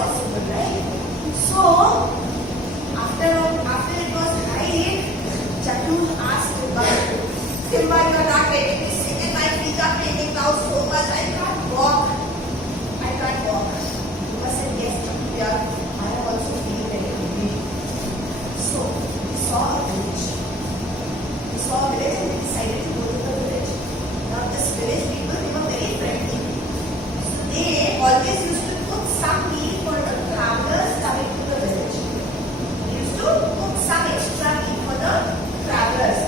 possible, right? So after it was right, Chatu asked Simba, Simba, you are not letting me sit and my feet are paining now so much. I can't walk. Simba said, yes, Chatu, I am also feeling very hungry. So he saw a village. And they decided to go to the village. Now this village people, they were very friendly. So they always used to cook some meal for the travelers coming to the village. They used to cook some extra meal for the travelers.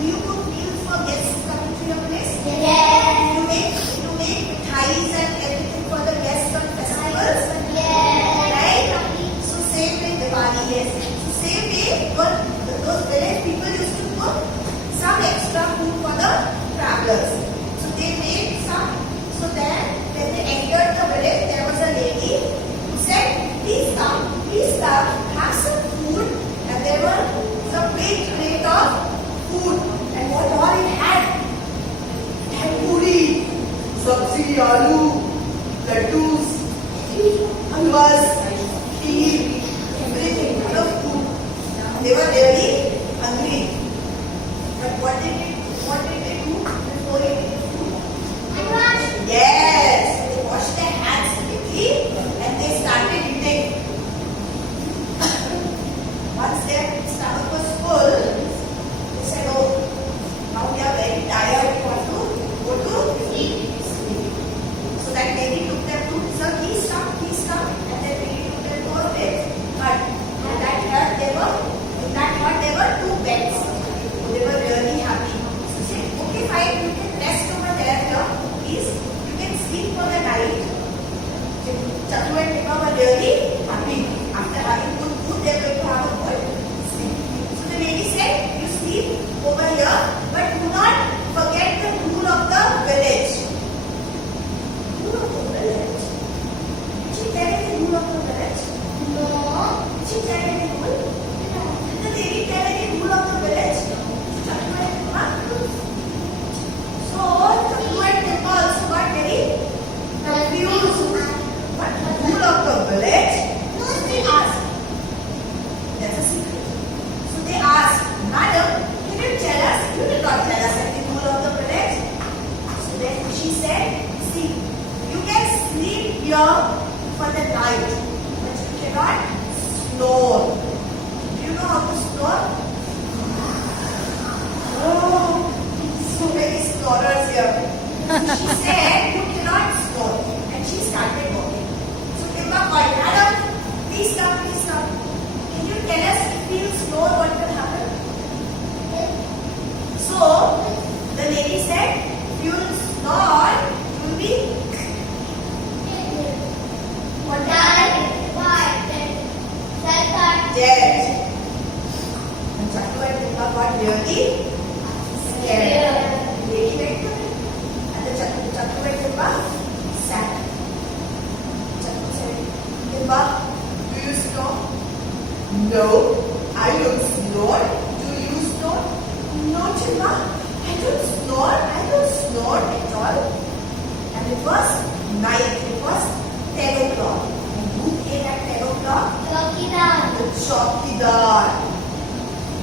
Do you cook meals for guests coming to your place? Yes. You make mithais and everything for the guests on festivals? Yes. Right? So same way Diwali, yes. So same way those village people used to cook some extra food for the travelers. So they made some. So then when they entered the village, there was a lady who said, please come, have some food. And there were some big plate of food. And what all it had? It had puri, sabzi, aloo, laddus, halwas, kheer, everything, kind of food. They were really hungry. But what did they do before eating the food? Yes, they washed their hands quickly and they started eating. Once their stomach was full, they said, oh, now we are very tired, we want to go to sleep. So that lady took them to, sir, please come. And then lady took them to a bed. But in that hut there were 2 beds. They were really happy. So said, okay, fine, you can rest over there, please. You can sleep for the night. Chatu and Simba were really happy. After having good food, they were going to have a good sleep. So the lady said, you sleep over here, but do not forget the rule of the village. Rule of the village? Did she tell you the rule of the village? No. Did she tell you the rule? Did the lady tell you the rule of the village? So, Chatu and Simba also got very confused. What rule of the village? They asked. That's a secret. So they asked, Madam, can you tell us? You did not tell us the rule of the village. So then she said, see, you can sleep here for the night, but you cannot snore. Do you know how to snore? Oh, so many snorers here. So she said, you cannot snore. And she started walking. So Simba called, Madam, please come. Can you tell us if you snore, what will happen? So the lady said, if you will snore, you will be dead. And Chatu and Simba got really scared. The lady went to him, and the Chatu and Simba sat. Chatu said, Simba, do you snore? No, I don't snore. Do you snore? No, Simba, I don't snore at all. And it was night, it was 10 o'clock. And who came at 10 o'clock? The chowkidar.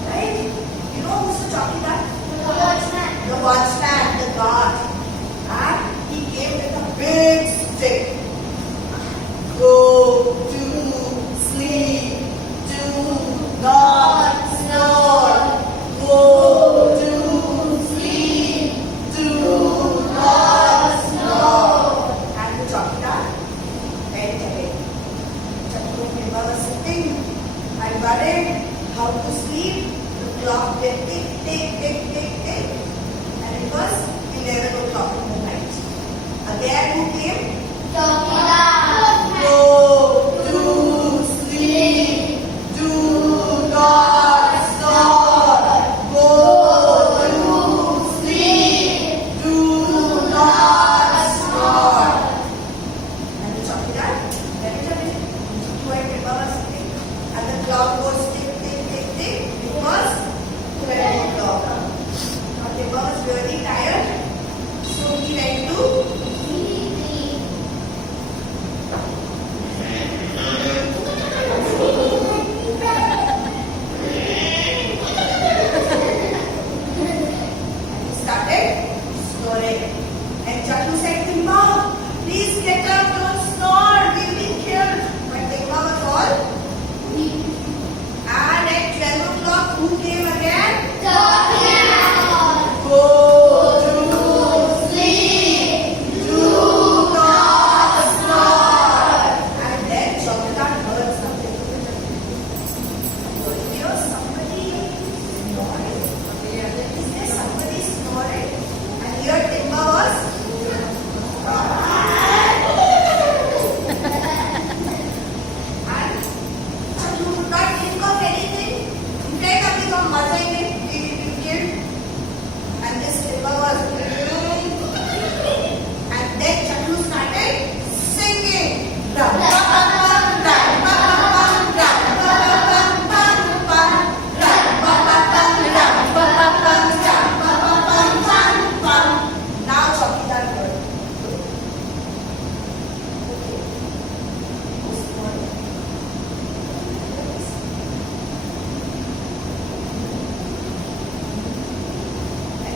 Right? You know who's the chowkidar? The watchman, the guard. And he came with a big stick. Go to sleep. Do not snore. Go to sleep. Do not snore. And the chowkidar went away. Chatu and Simba was sitting and worried how to sleep. The clock went tick, tick, tick, tick, tick. And it was 11 o'clock in the night. Again who came? Go to sleep. Do not snore. Go to sleep. Do not snore. And the chowkidar went away. Chatu and Simba was sitting. And the clock was tick, tick, tick, tick. It was 12 o'clock. Now Simba was really tired. So he went to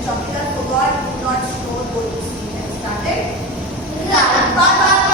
Chokidar forgot, could not store, go to sleep and started. Run. Baba